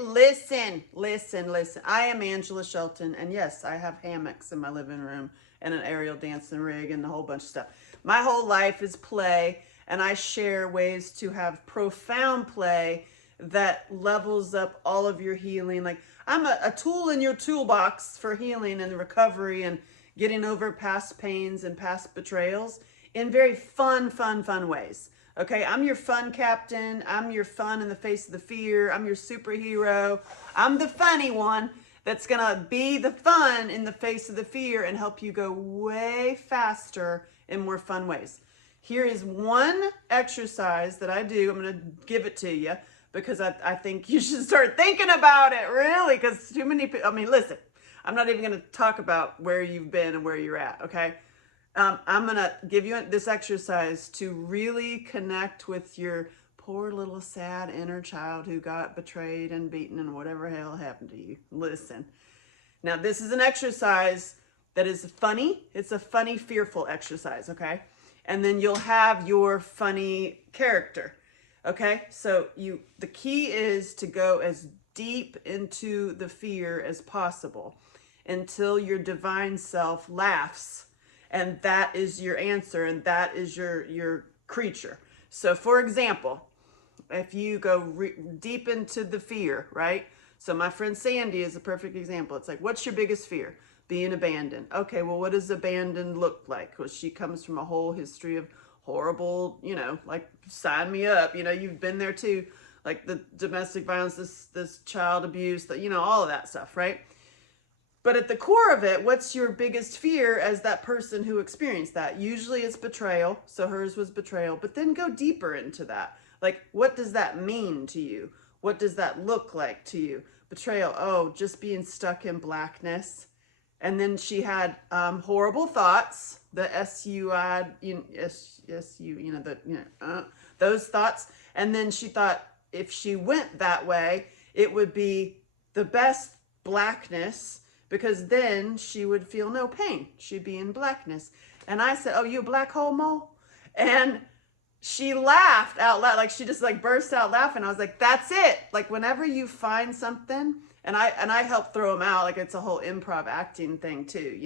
Listen. I am Angela Shelton, and yes, I have hammocks in my living room and an aerial dancing rig and a whole bunch of stuff. My whole life is play, and I share ways to have profound play that levels up all of your healing. Like, I'm a tool in your toolbox for healing and recovery and getting over past pains and past betrayals in very fun ways. Okay, I'm your fun captain. I'm your fun in the face of the fear. I'm your superhero. I'm the funny one that's gonna be the fun in the face of the fear and help you go way faster in more fun ways. Here is one exercise that I do. I'm gonna give it to you because I think you should start thinking about it, really, because too many people, I mean, listen, I'm not even gonna talk about where you've been and where you're at, okay? I'm going to give you this exercise to really connect with your poor little sad inner child who got betrayed and beaten and whatever hell happened to you. Listen. Now, this is an exercise that is funny. It's a funny, fearful exercise, okay? And then you'll have your funny character, okay? So the key is to go as deep into the fear as possible until your divine self laughs. And that is your answer, and that is your creature. So for example, if you go deep into the fear, right? So my friend Sandy is a perfect example. It's like, what's your biggest fear? Being abandoned. Okay, well, what does abandoned look like? Well, she comes from a whole history of horrible, like, sign me up. You've been there too, like the domestic violence, this child abuse, all of that stuff, right? But at the core of it, what's your biggest fear as that person who experienced that? Usually it's betrayal. So hers was betrayal. But then go deeper into that. Like, what does that mean to you? What does that look like to you? Betrayal, oh, just being stuck in blackness. And then she had horrible thoughts, the S-U-I, those thoughts. And then she thought if she went that way, it would be the best blackness, because then she would feel no pain. She'd be in blackness. And I said, oh, you a black homo? And she laughed out loud. Like, she just like burst out laughing. I was like, that's it. Like, whenever you find something, and I help throw them out. Like, it's a whole improv acting thing too,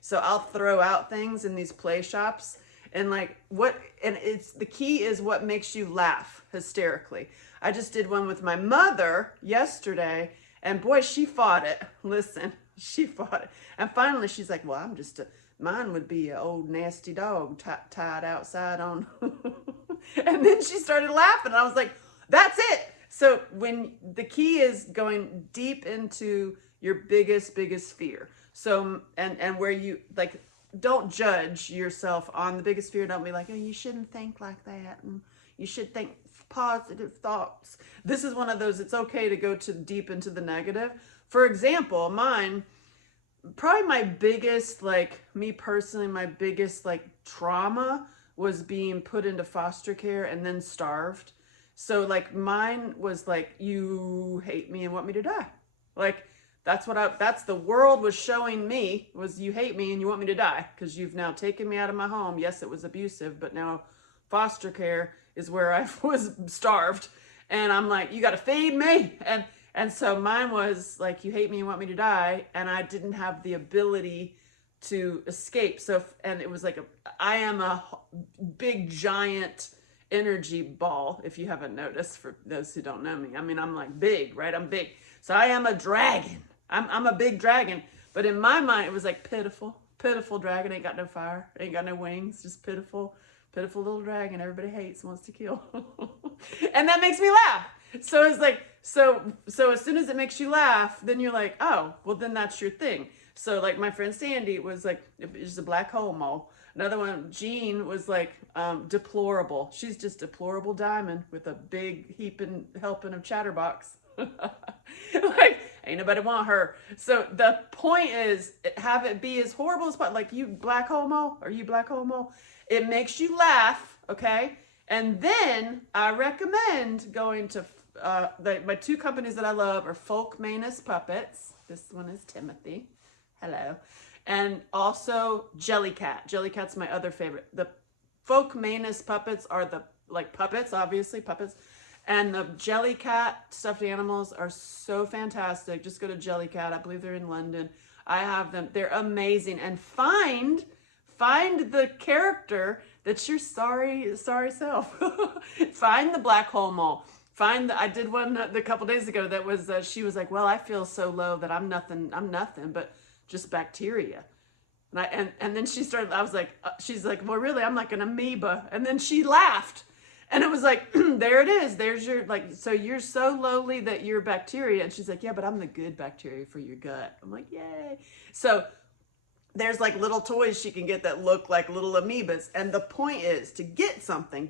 So I'll throw out things in these play shops. And it's the key is what makes you laugh hysterically. I just did one with my mother yesterday, and boy, she fought it. Listen. She fought it. And finally, she's like, well, mine would be an old nasty dog tied outside on. And then she started laughing. And I was like, that's it. So when the key is going deep into your biggest fear. So, and where you, like, don't judge yourself on the biggest fear. Don't be like, oh, you shouldn't think like that. And you should think positive thoughts. This is one of those, it's okay to go deep into the negative. For example, mine, probably my biggest, me personally, my biggest, trauma was being put into foster care and then starved. So, mine was you hate me and want me to die. That's the world was showing me, was you hate me and you want me to die because you've now taken me out of my home. Yes, it was abusive, but now foster care is where I was starved. And I'm like, you got to feed me. And so mine was like, you hate me, you want me to die. And I didn't have the ability to escape. And it was like, I am a big, giant energy ball, if you haven't noticed, for those who don't know me. I mean, I'm like big, right? I'm big. So I am a dragon. I'm a big dragon. But in my mind, it was like pitiful dragon. Ain't got no fire, ain't got no wings, just pitiful little dragon everybody hates and wants to kill. And that makes me laugh. So it's like, so as soon as it makes you laugh, then you're like, oh, well, then that's your thing. So like my friend Sandy was like, she's a black homo. Another one, Jean, was like deplorable. She's just deplorable diamond with a big helping of chatterbox. Like, ain't nobody want her. So the point is, have it be as horrible as possible. Like, you black homo, are you black homo? It makes you laugh, okay? And then I recommend going to my two companies that I love are Folk Manus Puppets. This one is Timothy. Hello. And also Jellycat. Jellycat's my other favorite. The Folk Manus Puppets are the puppets, obviously puppets. And the Jellycat stuffed animals are so fantastic. Just go to Jellycat. I believe they're in London. I have them. They're amazing. And find the character that's your sorry self. Find the black hole mole. I did one a couple days ago that was, she was like, well, I feel so low that I'm nothing but just bacteria. And then she started, I was like, she's like, well, really, I'm like an amoeba. And then she laughed. And it was like, there it is. There's your, like, so you're so lowly that you're bacteria. And she's like, yeah, but I'm the good bacteria for your gut. I'm like, yay. So there's like little toys she can get that look like little amoebas. And the point is to get something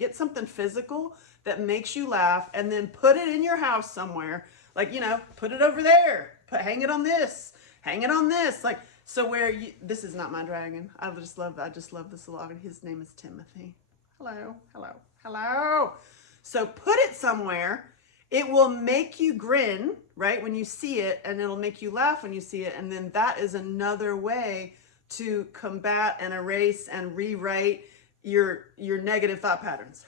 physical that makes you laugh, and then put it in your house somewhere. Like, you know, put it over there, hang it on this, hang it on this. Like, so where you, this is not my dragon. I just love this log. His name is Timothy. Hello, hello, hello. So put it somewhere. It will make you grin, right, when you see it, and it'll make you laugh when you see it. And then that is another way to combat and erase and rewrite your negative thought patterns.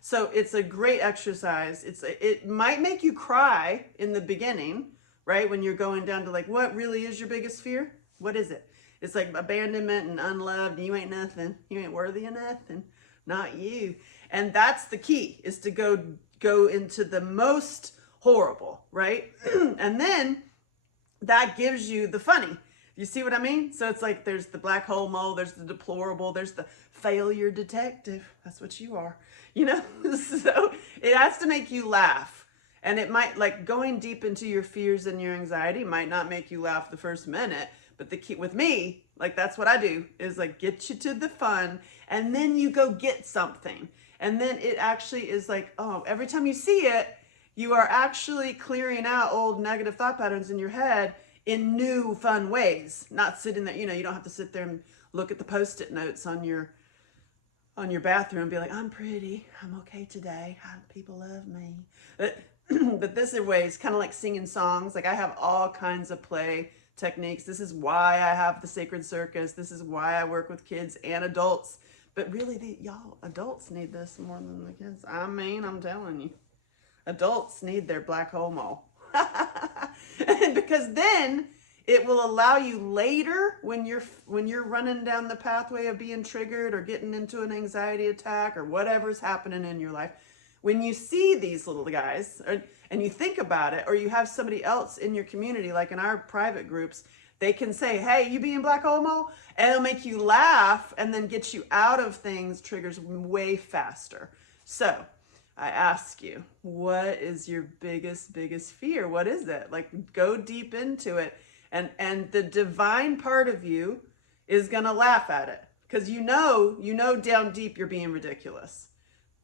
So it's a great exercise. It might make you cry in the beginning, right? When you're going down to like, what really is your biggest fear? What is it? It's like abandonment and unloved. You ain't nothing. You ain't worthy of nothing. Not you. And that's the key, is to go into the most horrible, right? And then that gives you the funny. You see what I mean? So it's like, there's the black hole mole, there's the deplorable, there's the failure detective. That's what you are, you know? So it has to make you laugh. And it might, like, going deep into your fears and your anxiety might not make you laugh the first minute. But the key with me, like, that's what I do, is like get you to the fun, and then you go get something. And then it actually is like, oh, every time you see it, you are actually clearing out old negative thought patterns in your head in new fun ways. Not sitting there, you know, you don't have to sit there and look at the Post-it notes on your bathroom and be like, I'm pretty, I'm okay today, people love me. But this is ways, kind of like singing songs. Like, I have all kinds of play techniques. This is why I have the Sacred Circus. This is why I work with kids and adults. But really, y'all, adults need this more than the kids. I mean, I'm telling you, adults need their black hole mole. Because then it will allow you later, when you're running down the pathway of being triggered or getting into an anxiety attack or whatever's happening in your life, when you see these little guys and you think about it, or you have somebody else in your community, like in our private groups, they can say, hey, you being black homo? And it'll make you laugh and then get you out of things, triggers way faster. So I ask you, what is your biggest fear? What is it? Like, go deep into it. And the divine part of you is going to laugh at it. Because you know down deep you're being ridiculous.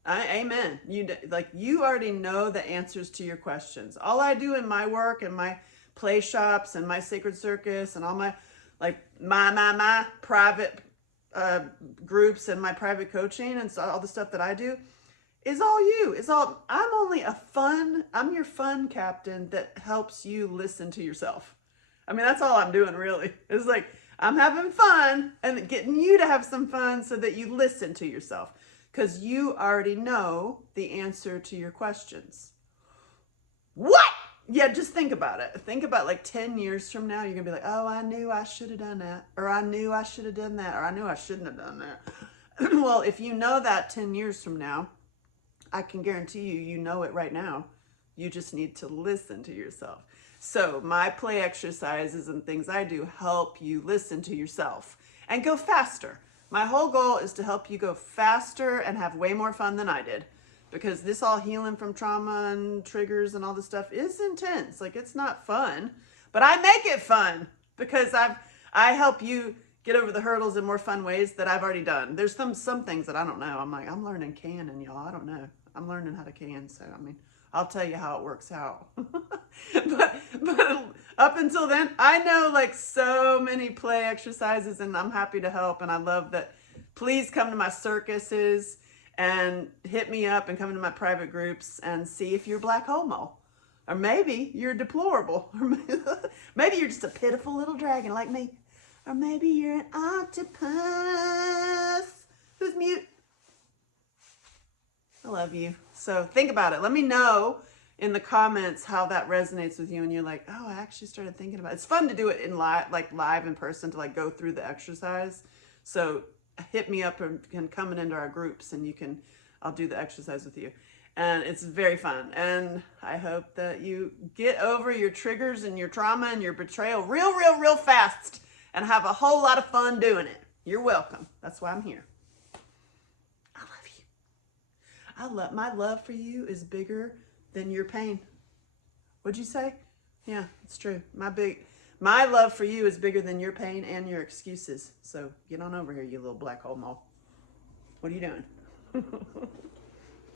Amen. You already know the answers to your questions. All I do in my work and my play shops and my Sacred Circus and all my, like, my private groups and my private coaching and so all the stuff that I do is all you. I'm your fun captain that helps you listen to yourself. I mean, that's all I'm doing, really. It's like, I'm having fun and getting you to have some fun so that you listen to yourself, because you already know the answer to your questions. What? Yeah, just think about it. Think about, like, 10 years from now, you're going to be like, oh, I knew I should have done that, or I knew I should have done that, or I knew I shouldn't have done that. Well, if you know that 10 years from now, I can guarantee you know it right now. You just need to listen to yourself. So my play exercises and things I do help you listen to yourself and go faster. My whole goal is to help you go faster and have way more fun than I did, because this all healing from trauma and triggers and all this stuff is intense. Like, it's not fun, but I make it fun because I help you get over the hurdles in more fun ways that I've already done. There's some things that I don't know. I'm like, I'm learning canning, y'all. I don't know. I'm learning how to can. So, I mean, I'll tell you how it works out. but up until then, I know, like, so many play exercises, and I'm happy to help. And I love that. Please come to my circuses and hit me up and come into my private groups and see if you're black homo. Or maybe you're deplorable. Or maybe you're just a pitiful little dragon like me. Or maybe you're an octopus who's mute. I love you. So think about it. Let me know in the comments how that resonates with you, and you're like, oh, I actually started thinking about it. It's fun to do it in live in person, to like go through the exercise. So hit me up and come into our groups, and I'll do the exercise with you. And it's very fun. And I hope that you get over your triggers and your trauma and your betrayal real fast and have a whole lot of fun doing it. You're welcome. That's why I'm here. I love you. My love for you is bigger than your pain. What'd you say? Yeah, it's true. My love for you is bigger than your pain and your excuses. So get on over here, you little black hole mole. What are you doing?